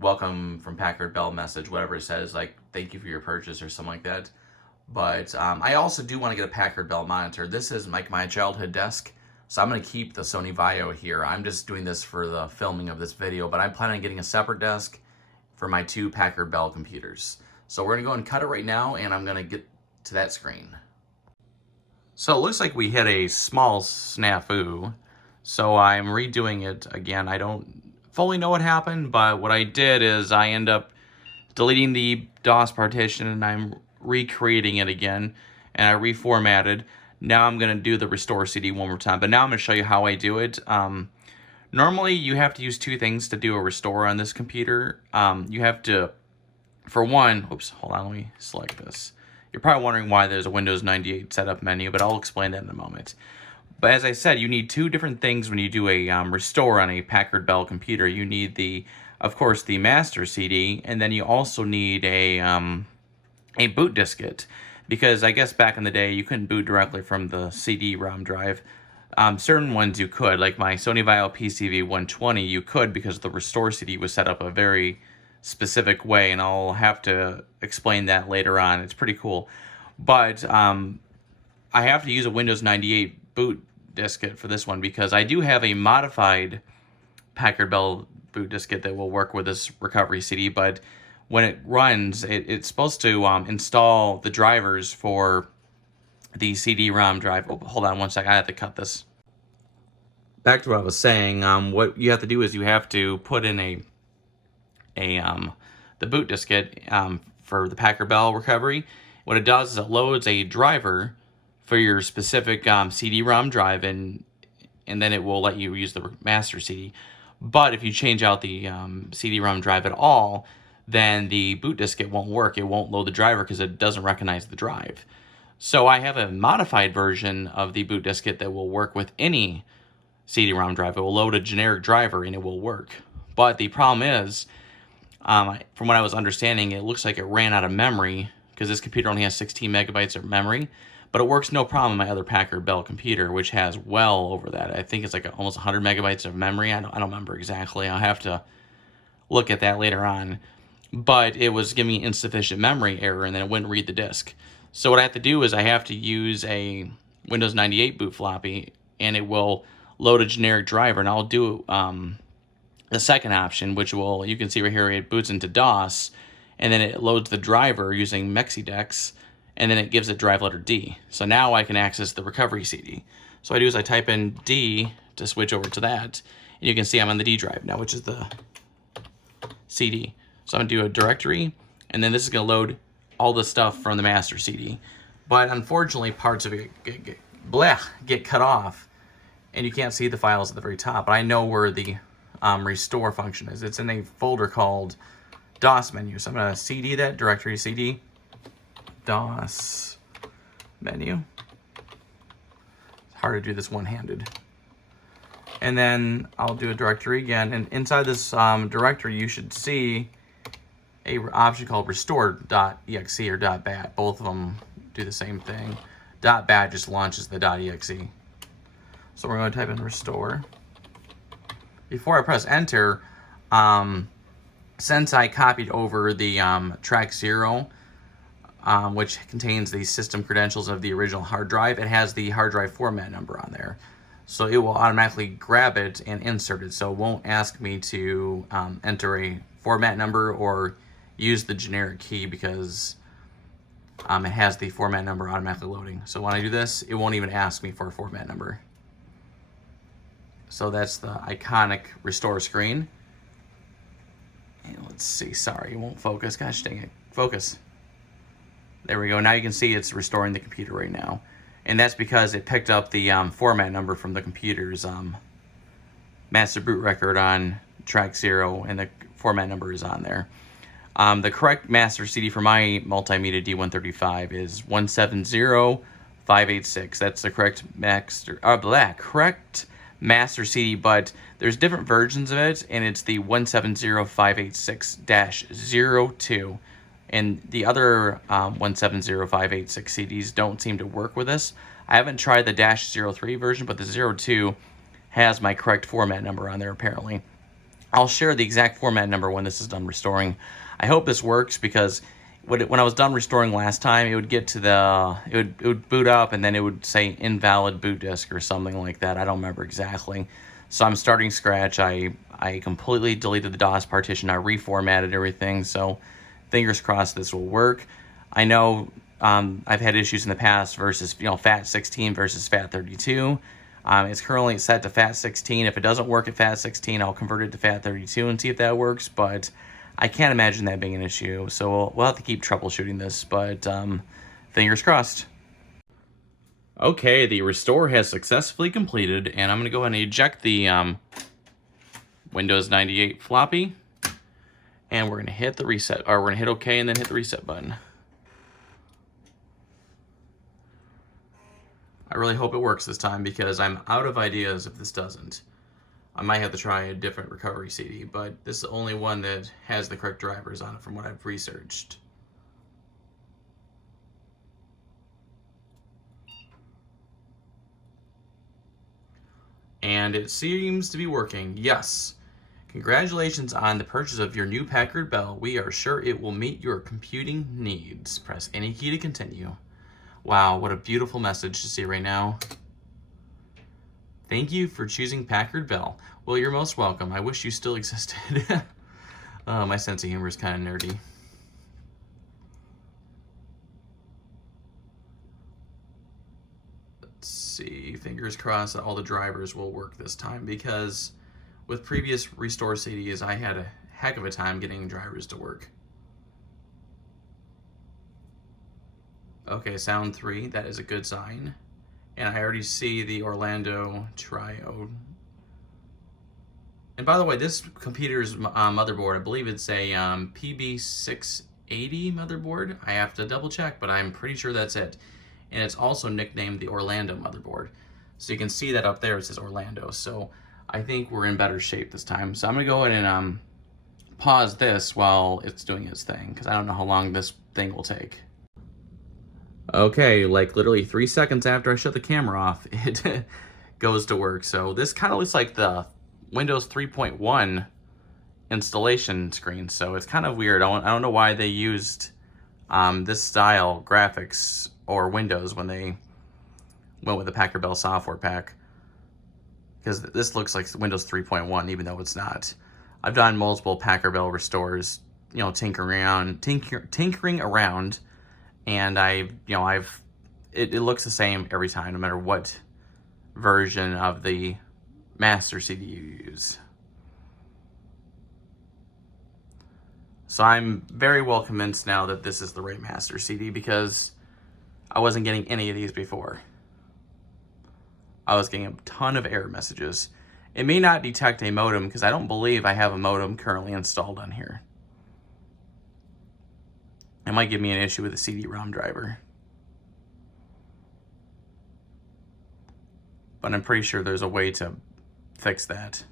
welcome from Packard Bell message, whatever it says, like thank you for your purchase or something like that. But I also do want to get a Packard Bell monitor. This is like my childhood desk, so I'm going to keep the Sony Vaio here. I'm just doing this for the filming of this video, but I'm planning on getting a separate desk for my 2 Packard Bell computers. So we're going to go and cut it right now, and I'm going to get to that screen. So it looks like we hit a small snafu, so I'm redoing it again. I don't fully know what happened, but what I did is I end up deleting the DOS partition, and I'm recreating it again, and I reformatted. Now I'm going to do the restore CD one more time, but now I'm going to show you how I do it. Normally, you have to use two things to do a restore on this computer. You have to, for one, oops, hold on, let me select this. You're probably wondering why there's a Windows 98 setup menu, but I'll explain that in a moment. But as I said, you need two different things when you do a restore on a Packard Bell computer. You need of course, the master CD, and then you also need a boot diskette, because I guess back in the day you couldn't boot directly from the CD-ROM drive. Certain ones you could, like my Sony Vaio PCV 120, you could, because the restore CD was set up a very specific way, and I'll have to explain that later on. It's pretty cool. But I have to use a Windows 98 boot diskette for this one, because I do have a modified Packard Bell boot diskette that will work with this recovery CD, but when it runs, it's supposed to install the drivers for the CD-ROM drive. Oh, hold on one second, I have to cut this. Back to what I was saying, what you have to do is you have to put in the boot diskette for the Packard Bell recovery. What it does is it loads a driver for your specific CD-ROM drive, and then it will let you use the master CD. But if you change out the CD-ROM drive at all, then the boot diskette won't work. It won't load the driver because it doesn't recognize the drive. So I have a modified version of the boot diskette that will work with any CD-ROM drive. It will load a generic driver and it will work. But the problem is, from what I was understanding, it looks like it ran out of memory, because this computer only has 16 megabytes of memory. But it works no problem on my other Packard Bell computer, which has well over that. I think it's like almost 100 megabytes of memory. I don't remember exactly. I'll have to look at that later on. But it was giving me insufficient memory error, and then it wouldn't read the disk. So what I have to do is I have to use a Windows 98 boot floppy, and it will load a generic driver. And I'll do the second option, which will, you can see right here, it boots into DOS, and then it loads the driver using Mexidex, and then it gives it drive letter D. So now I can access the recovery CD. So what I do is I type in D to switch over to that, and you can see I'm on the D drive now, which is the CD. So I'm gonna do a directory, and then this is gonna load all the stuff from the master CD. But unfortunately, parts of it get cut off, and you can't see the files at the very top. But I know where the restore function is. It's in a folder called DOS menu. So I'm gonna CD that, directory CD, DOS menu. It's hard to do this one-handed. And then I'll do a directory again, and inside this directory you should see a option called restore.exe or .bat. Both of them do the same thing. .bat just launches the .exe. So we're going to type in restore. Before I press enter, since I copied over the track 0, which contains the system credentials of the original hard drive, it has the hard drive format number on there. So it will automatically grab it and insert it. So it won't ask me to enter a format number or use the generic key, because it has the format number automatically loading. So when I do this, it won't even ask me for a format number. So that's the iconic restore screen. And let's see, sorry, it won't focus. Gosh dang it, focus. There we go. Now you can see it's restoring the computer right now. And that's because it picked up the format number from the computer's master boot record on track 0, and the format number is on there. The correct master CD for my Multimedia D135 is 170586. That's the correct correct master CD, but there's different versions of it, and it's the 170586-02. And the other 170586 CDs don't seem to work with this. I haven't tried the -03 version, but the 02 has my correct format number on there apparently. I'll share the exact format number when this is done restoring. I hope this works, because when I was done restoring last time, it would get to it would boot up, and then it would say invalid boot disk or something like that. I don't remember exactly. So I'm starting scratch. I completely deleted the DOS partition. I reformatted everything. So fingers crossed this will work. I know I've had issues in the past versus FAT16 versus FAT32. It's currently set to FAT16. If it doesn't work at FAT16, I'll convert it to FAT32 and see if that works. But I can't imagine that being an issue, so we'll have to keep troubleshooting this, but fingers crossed. Okay, the restore has successfully completed, and I'm going to go ahead and eject the Windows 98 floppy, and we're going to hit the reset, or we're going to hit OK and then hit the reset button. I really hope it works this time because I'm out of ideas if this doesn't. I might have to try a different recovery CD, but this is the only one that has the correct drivers on it from what I've researched. And it seems to be working. Yes. Congratulations on the purchase of your new Packard Bell. We are sure it will meet your computing needs. Press any key to continue. Wow, what a beautiful message to see right now. Thank you for choosing Packard Bell. Well, you're most welcome. I wish you still existed. My sense of humor is kind of nerdy. Let's see. Fingers crossed that all the drivers will work this time, because with previous restore CDs, I had a heck of a time getting drivers to work. Okay, sound 3, that is a good sign. And I already see the Orlando triode. And by the way, this computer's motherboard, I believe it's a PB680 motherboard. I have to double check, but I'm pretty sure that's it. And it's also nicknamed the Orlando motherboard. So you can see that up there, it says Orlando. So I think we're in better shape this time. So I'm gonna go ahead and pause this while it's doing its thing, because I don't know how long this thing will take. Okay, like literally 3 seconds after I shut the camera off, it goes to work. So this kind of looks like the Windows 3.1 installation screen. So it's kind of weird. I don't know why they used this style graphics or Windows when they went with the Packard Bell software pack, because this looks like Windows 3.1 even though it's not. I've done multiple Packard Bell restores, you know, tinkering around. And it looks the same every time, no matter what version of the master CD you use. So I'm very well convinced now that this is the right master CD, because I wasn't getting any of these before. I was getting a ton of error messages. It may not detect a modem, because I don't believe I have a modem currently installed on here. It might give me an issue with the CD-ROM driver. But I'm pretty sure there's a way to fix that.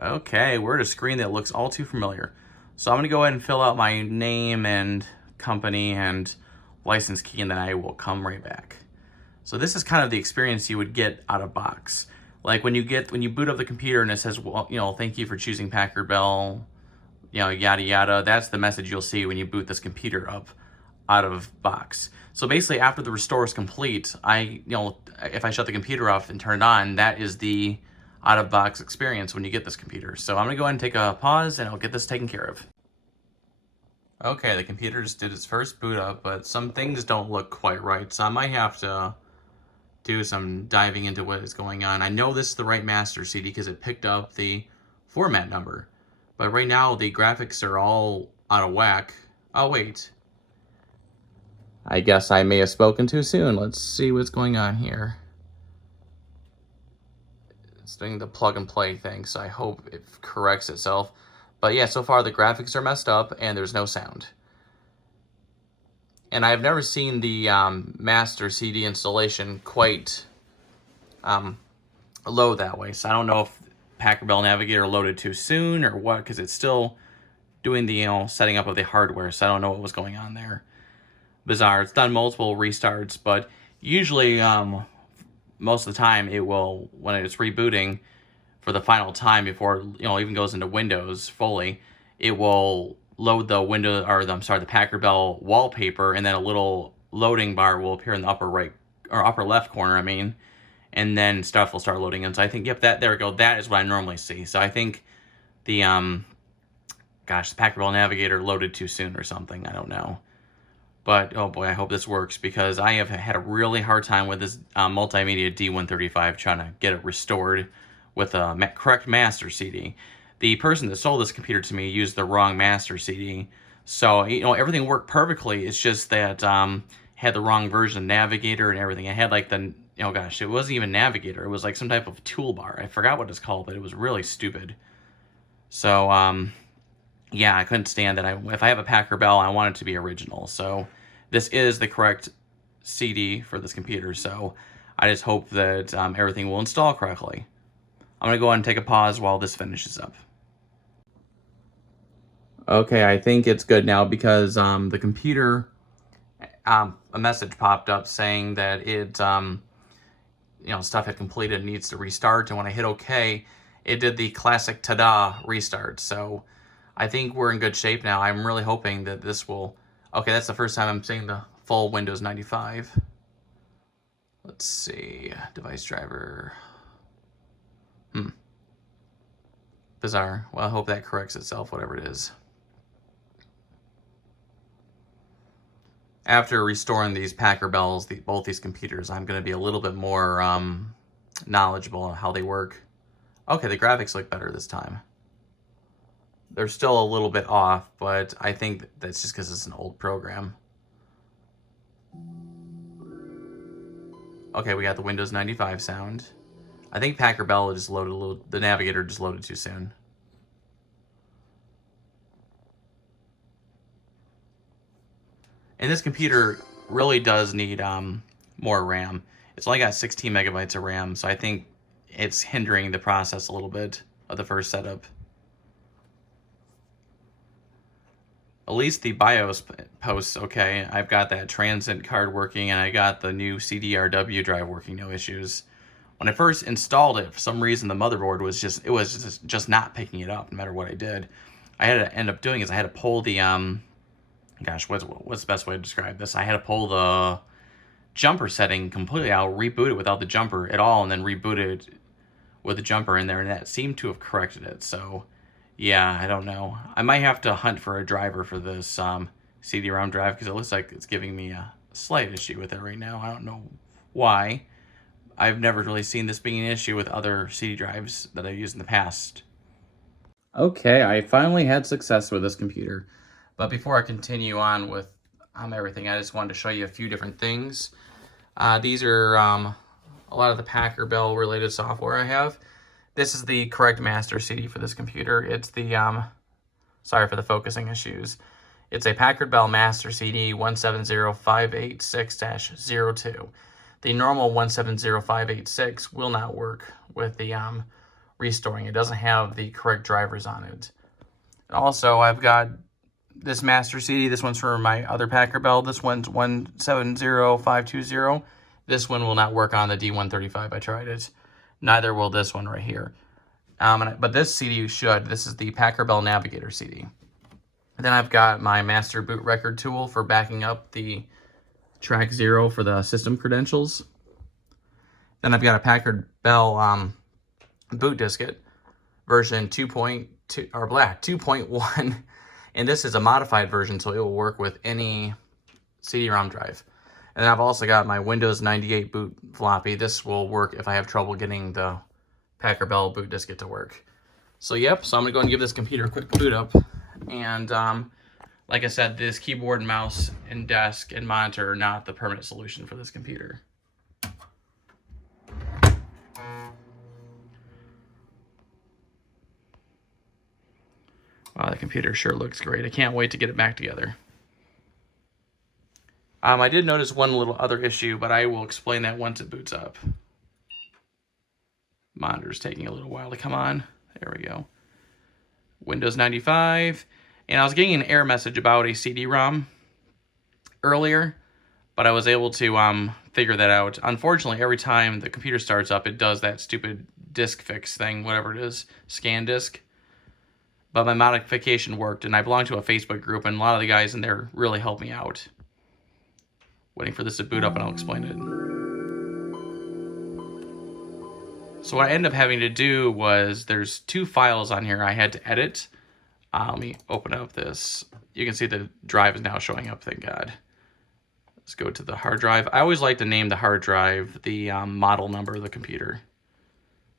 Okay, we're at a screen that looks all too familiar. So I'm going to go ahead and fill out my name and company and license key, and then I will come right back. So this is kind of the experience you would get out of box. Like when you boot up the computer and it says, well, you know, thank you for choosing Packard Bell, you know, yada yada. That's the message you'll see when you boot this computer up out of box. So basically, after the restore is complete, if I shut the computer off and turn it on, that is the out of box experience when you get this computer. So I'm gonna go ahead and take a pause, and I'll get this taken care of. Okay, the computer just did its first boot up, but some things don't look quite right, so I might have to do some diving into what is going on. I know this is the right master CD because it picked up the format number. But right now, the graphics are all out of whack. Oh, wait. I guess I may have spoken too soon. Let's see what's going on here. It's doing the plug and play thing, so I hope it corrects itself. But yeah, so far the graphics are messed up and there's no sound. And I've never seen the master CD installation quite load that way. So I don't know if Packard Bell Navigator loaded too soon or what, because it's still doing the setting up of the hardware, so I don't know what was going on there. Bizarre. It's done multiple restarts, but usually most of the time it will, when it's rebooting for the final time before even goes into Windows fully, it will load the the Packard Bell wallpaper, and then a little loading bar will appear in the upper right or upper left corner, and then stuff will start loading in. So I think, yep, there we go. That is what I normally see. So I think the the Packard Bell Navigator loaded too soon or something. I don't know. But oh boy, I hope this works, because I have had a really hard time with this Multimedia D135 trying to get it restored with a correct master CD. the person that sold this computer to me used the wrong master CD. So, you know, everything worked perfectly. It's just that had the wrong version of Navigator and everything. It had like the, oh gosh, it wasn't even Navigator. It was like some type of toolbar. I forgot what it's called, but it was really stupid. So, yeah, I couldn't stand that. If I have a Packard Bell, I want it to be original. So this is the correct CD for this computer. So I just hope that everything will install correctly. I'm going to go ahead and take a pause while this finishes up. Okay, I think it's good now because the computer, a message popped up saying that it, you know, stuff had completed and needs to restart. And when I hit OK, it did the classic ta-da restart. So I think we're in good shape now. I'm really hoping that this will... Okay, that's the first time I'm seeing the full Windows 95. Let's see. Device driver. Bizarre. Well, I hope that corrects itself, whatever it is. After restoring these Packard Bells, both these computers, I'm going to be a little bit more knowledgeable on how they work. Okay, the graphics look better this time. They're still a little bit off, but I think that's just because it's an old program. Okay, we got the Windows 95 sound. I think Packard Bell just loaded a little, the Navigator just loaded too soon. And this computer really does need more RAM. It's only got 16 megabytes of RAM, so I think it's hindering the process a little bit of the first setup. At least the BIOS posts okay. I've got that transit card working, and I got the new CDRW drive working, no issues. When I first installed it, for some reason the motherboard was just not picking it up no matter what I did. I had to end up doing is I had to pull the gosh, what's the best way to describe this? I had to pull the jumper setting completely out, reboot it without the jumper at all, and then reboot it with the jumper in there, and that seemed to have corrected it. So yeah, I don't know. I might have to hunt for a driver for this CD-ROM drive because it looks like it's giving me a slight issue with it right now. I don't know why. I've never really seen this being an issue with other CD drives that I've used in the past. Okay, I finally had success with this computer. But before I continue on with everything, I just wanted to show you a few different things. These are a lot of the Packard Bell related software I have. This is the correct master CD for this computer. It's the, sorry for the focusing issues. It's a Packard Bell Master CD 170586-02. The normal 170586 will not work with the restoring. It doesn't have the correct drivers on it. Also, I've got this master CD. This one's for my other Packard Bell. This one's 170520. This one will not work on the D135. I tried it. Neither will this one right here. But this CD should. This is the Packard Bell Navigator CD. And then I've got my master boot record tool for backing up the track 0 for the system credentials. Then I've got a Packard Bell boot diskette version 2.2 or 2.1, and this is a modified version, so it will work with any CD-ROM drive. And I've also got my Windows 98 boot floppy. This will work if I have trouble getting the Packard Bell boot diskette to work. So yep, so I'm gonna go and give this computer a quick boot up. And like I said, this keyboard and mouse and desk and monitor are not the permanent solution for this computer. Wow, the computer sure looks great. I can't wait to get it back together. I did notice one little other issue, but I will explain that once it boots up. Monitor's taking a little while to come on. There we go. Windows 95. And I was getting an error message about a CD-ROM earlier, but I was able to figure that out. Unfortunately, every time the computer starts up, it does that stupid disk fix thing, whatever it is, scan disk. But my modification worked, and I belong to a Facebook group, and a lot of the guys in there really helped me out. Waiting for this to boot up, and I'll explain it. So what I ended up having to do was, there's 2 files on here I had to edit. Let me open up this. You can see the drive is now showing up, thank God. Let's go to the hard drive. I always like to name the hard drive the model number of the computer.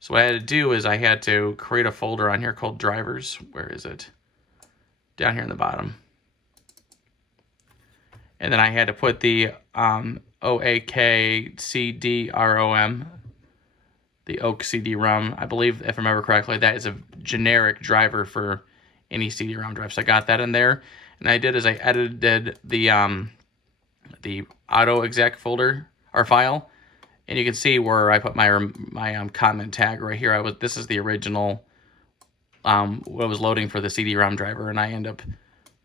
So what I had to do is I had to create a folder on here called drivers. Where is it? Down here in the bottom. And then I had to put the OAK-CD-ROM, the OAK CD-ROM. I believe, if I remember correctly, that is a generic driver for any CD-ROM drive. So I got that in there. And I did is I edited the auto exec folder or file, and you can see where I put my comment tag right here. This is the original what was loading for the CD-ROM driver, and I end up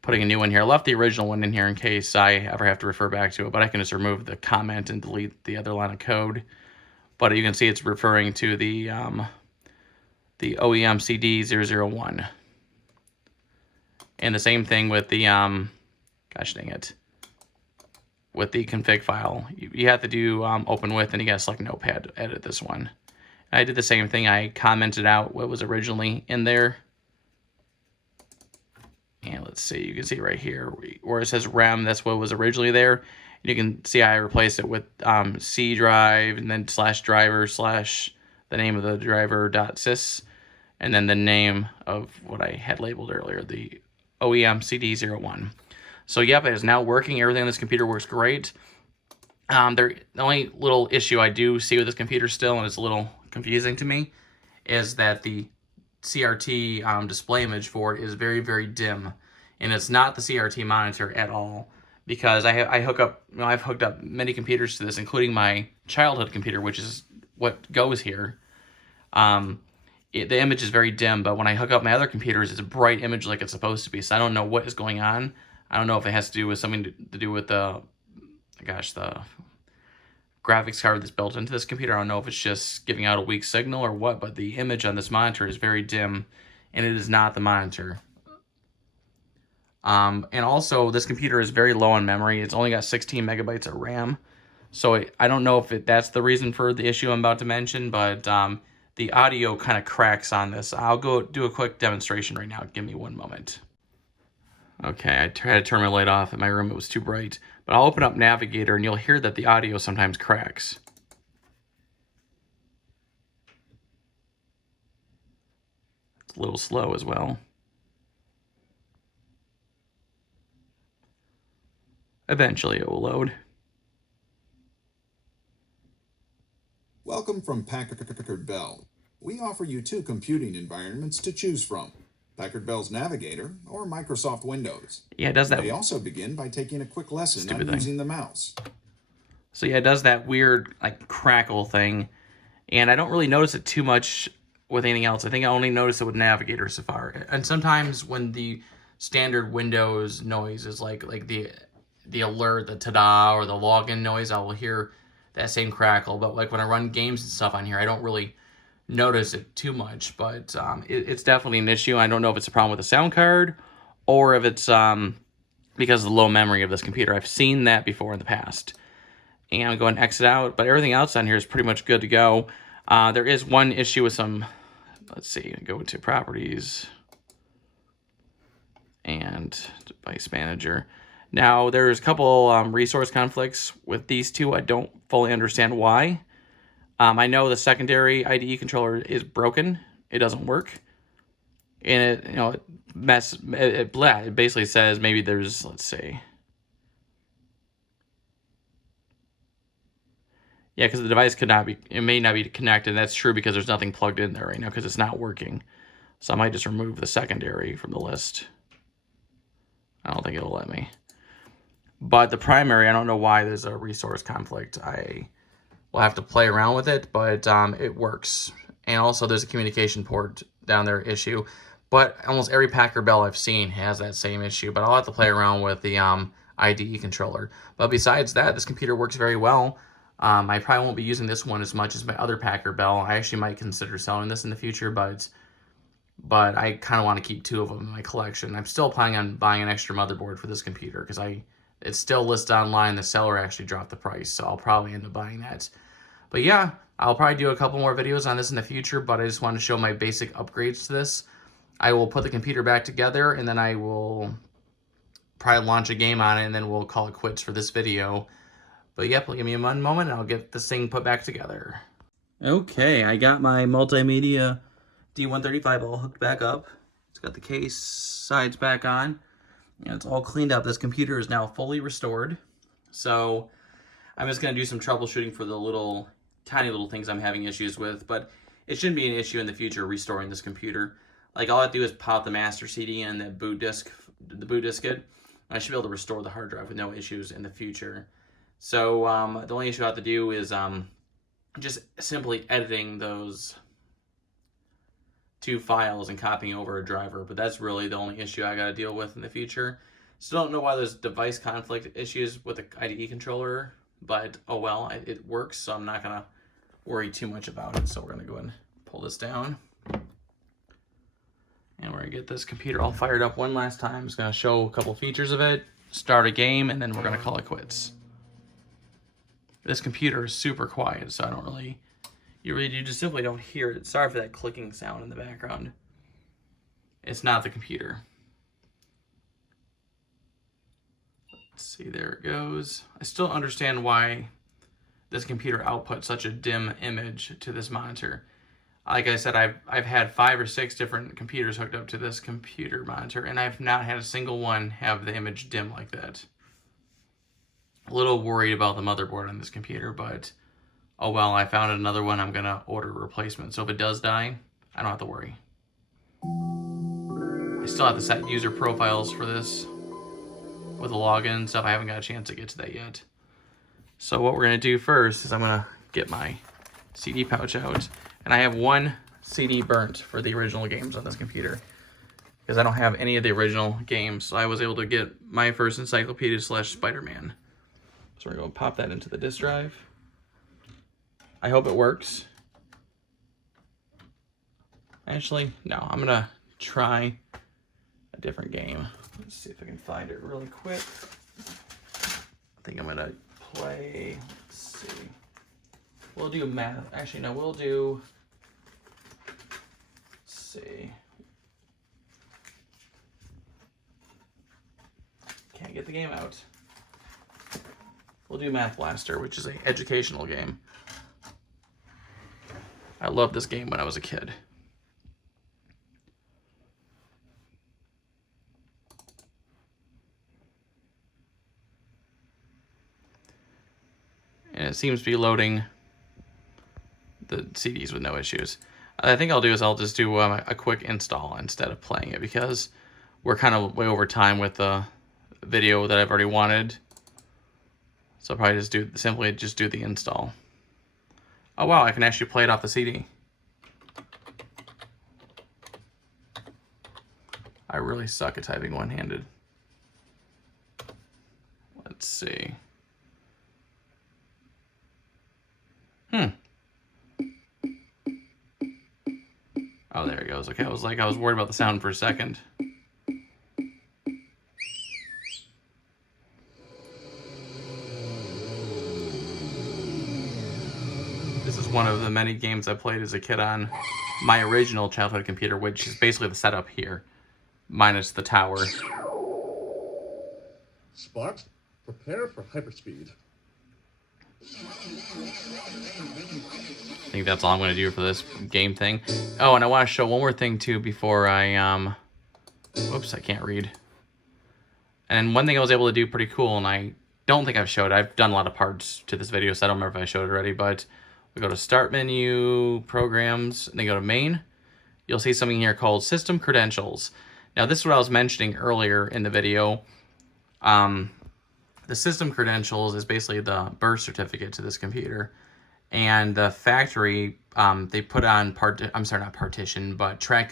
putting a new one here. I left the original one in here in case I ever have to refer back to it, but I can just remove the comment and delete the other line of code. But you can see it's referring to the OEM CD001. And the same thing with the, gosh dang it, with the config file. You have to do open with, and you gotta select Notepad to edit this one. I did the same thing. I commented out what was originally in there. And let's see, you can see right here where it says REM, that's what was originally there. And you can see I replaced it with C drive and then /driver/ the name of the driver .sys, and then the name of what I had labeled earlier, the OEM CD01. So yep, it is now working. Everything on this computer works great. The only little issue I do see with this computer still, and it's a little confusing to me, is that the CRT display image for it is very, very dim, and it's not the CRT monitor at all. Because I've hooked up many computers to this, including my childhood computer, which is what goes here. The image is very dim, but when I hook up my other computers, it's a bright image like it's supposed to be. So I don't know what is going on. I don't know if it has to do with something to do with the graphics card that's built into this computer. I don't know if it's just giving out a weak signal or what, but the image on this monitor is very dim, and it is not the monitor. And also, this computer is very low on memory. It's only got 16 megabytes of RAM. So I don't know if that's the reason for the issue I'm about to mention, but the audio kind of cracks on this. I'll go do a quick demonstration right now. Give me one moment. Okay, I tried to turn my light off in my room. It was too bright. But I'll open up Navigator, and you'll hear that the audio sometimes cracks. It's a little slow as well. Eventually it will load. Welcome from Packard Bell. We offer you 2 computing environments to choose from: Packard Bell's Navigator or Microsoft Windows. Yeah, it does that. They also begin by taking a quick lesson on using the mouse. So yeah, it does that weird like crackle thing, and I don't really notice it too much with anything else. I think I only notice it with Navigator so far. And sometimes when the standard Windows noise is like the alert, the ta-da, or the login noise, I will hear that same crackle. But like when I run games and stuff on here, I don't really notice it too much. But it's definitely an issue. I don't know if it's a problem with the sound card or if it's because of the low memory of this computer. I've seen that before in the past. And I'm going to exit out, but everything else on here is pretty much good to go. There is one issue with some, let's see, go to properties and device manager. Now, there's a couple resource conflicts with these two. I don't fully understand why. I know the secondary IDE controller is broken. It doesn't work. And it basically says maybe there's, let's see. Yeah, because the device it may not be connected. That's true because there's nothing plugged in there right now because it's not working. So I might just remove the secondary from the list. I don't think it'll let me. But the primary, I don't know why there's a resource conflict. I will have to play around with it, but it works. And also there's a communication port down there issue. But almost every Packard Bell I've seen has that same issue. But I'll have to play around with the IDE controller. But besides that, this computer works very well. I probably won't be using this one as much as my other Packard Bell. I actually might consider selling this in the future, but I kind of want to keep 2 of them in my collection. I'm still planning on buying an extra motherboard for this computer because it's still listed online. The seller actually dropped the price, so I'll probably end up buying that. But yeah, I'll probably do a couple more videos on this in the future, but I just want to show my basic upgrades to this. I will put the computer back together, and then I will probably launch a game on it, and then we'll call it quits for this video. But yep, give me one moment, and I'll get this thing put back together. Okay, I got my Multimedia D135 all hooked back up. It's got the case sides back on, and it's all cleaned up. This computer is now fully restored. So I'm just going to do some troubleshooting for the little, tiny little things I'm having issues with, but it shouldn't be an issue in the future restoring this computer. Like, all I have to do is pop the master CD and the boot disk it. I should be able to restore the hard drive with no issues in the future. So the only issue I have to do is just simply editing those two files and copying over a driver, but that's really the only issue I got to deal with in the future. Still don't know why there's device conflict issues with the IDE controller, but oh well, it works, so I'm not gonna worry too much about it. So we're gonna go ahead and pull this down, and we're gonna get this computer all fired up one last time. Just gonna show a couple features of it, start a game, and then we're gonna call it quits. This computer is super quiet, so I don't really, you just simply don't hear it. Sorry for that clicking sound in the background. It's not the computer. Let's see, there it goes. I still don't understand why this computer outputs such a dim image to this monitor. Like I said, I've had 5 or 6 different computers hooked up to this computer monitor, and I've not had a single one have the image dim like that. A little worried about the motherboard on this computer, but oh well, I found another one. I'm gonna order a replacement, so if it does die, I don't have to worry. I still have to set user profiles for this with a login and stuff. I haven't got a chance to get to that yet. So what we're gonna do first is I'm gonna get my CD pouch out, and I have one CD burnt for the original games on this computer because I don't have any of the original games. So I was able to get my first Encyclopedia / Spider-Man. So we're going to pop that into the disk drive. I hope it works. Actually, no, I'm going to try a different game. Let's see if I can find it really quick. I think I'm going to play, let's see. We'll do math. Actually, no, we'll do, let's see. Can't get the game out. We'll do Math Blaster, which is an educational game. I loved this game when I was a kid. And it seems to be loading the CDs with no issues. I think I'll do is I'll just do a quick install instead of playing it, because we're kind of way over time with the video that I've already wanted. So I'll probably just do the install. Oh wow, I can actually play it off the CD. I really suck at typing one-handed. Let's see. Oh, there it goes. Okay, I was worried about the sound for a second. This is one of the many games I played as a kid on my original childhood computer, which is basically the setup here, minus the tower. Sparks, prepare for hyperspeed. I think that's all I'm going to do for this game thing. Oh, and I want to show one more thing too before I, whoops, I can't read. And one thing I was able to do pretty cool, and I don't think I've showed, I've done a lot of parts to this video, so I don't remember if I showed it already, but we go to Start menu, Programs, and then go to Main. You'll see something here called System Credentials. Now, this is what I was mentioning earlier in the video. The system credentials is basically the birth certificate to this computer. And the factory, they put on track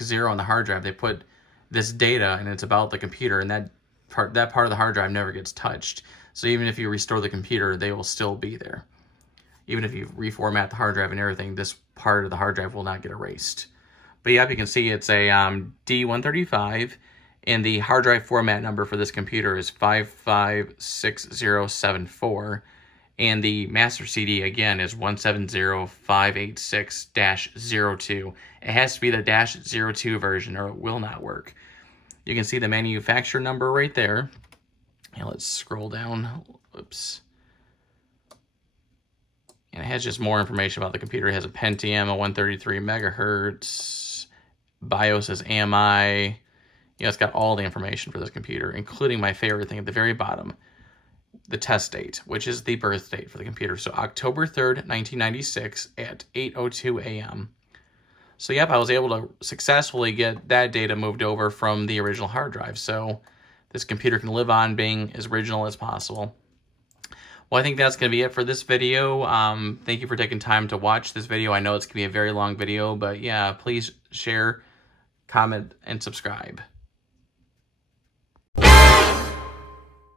0 on the hard drive. They put this data, and it's about the computer, and that part of the hard drive never gets touched. So even if you restore the computer, they will still be there. Even if you reformat the hard drive and everything, this part of the hard drive will not get erased. But yeah, you can see it's a D135, and the hard drive format number for this computer is 556074. And the master CD, again, is 170586-02. It has to be the -02 version or it will not work. You can see the manufacturer number right there. And let's scroll down. Oops. And it has just more information about the computer. It has a Pentium, a 133 megahertz, BIOS is AMI. You know, it's got all the information for this computer, including my favorite thing at the very bottom, the test date, which is the birth date for the computer. So October 3rd, 1996 at 8:02 a.m. So yep, I was able to successfully get that data moved over from the original hard drive. So this computer can live on being as original as possible. Well, I think that's going to be it for this video. Thank you for taking time to watch this video. I know it's going to be a very long video, but yeah, please share, comment, and subscribe.